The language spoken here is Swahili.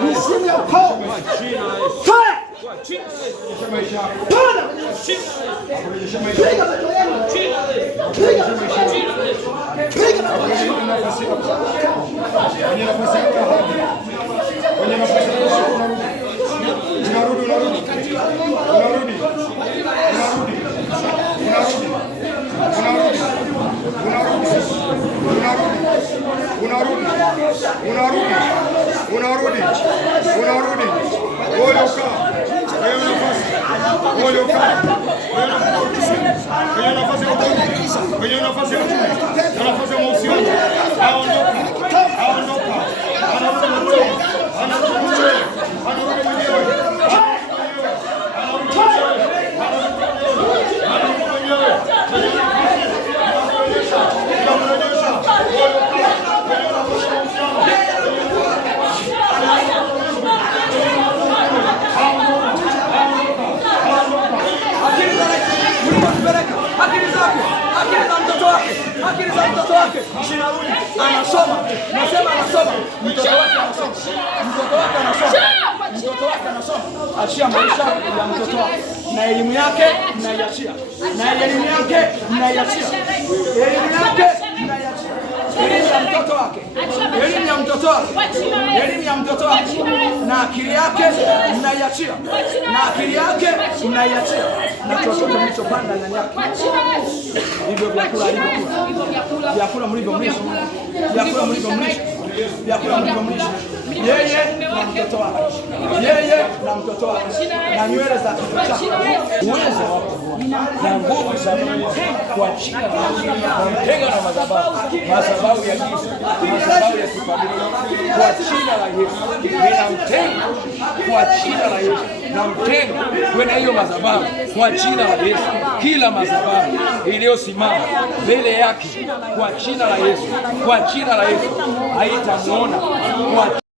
Mizimu ya ukoo toa! Akili za mtoto wake anasoma, nasema anasoma, mtoto wake anasoma, achia maisha ya mtoto wake na elimu yake mnaiachia, na elimu yake mnaiachia, elimu yake mnaiachia, elimu ya mtoto wake, elimu ya mtoto wake, elimu ya mtoto wake, na akili yake mnaiachia, na akili yake mnaiachia, na chochote mlichopanda ndani yake, hivyo vyakula vyakula mlivyomlisha, vyakula mlivyomlisha, vyakula mlivyomlisha yeye na mtoto wake, yeye na mtoto wake, na nywele za kichwa chake, uwezo na nguvu za Mungu kwa jina la Yesu, na madhabahu ya giza, madhabahu ya kifamilia kwa jina la Yesu, ninamtenga kwa jina la Yesu, namtenga kwenye hiyo madhabahu kwa jina la Yesu. Kila madhabahu iliyosimama mbele yake kwa jina la Yesu, kwa jina la Yesu haitamuona kwa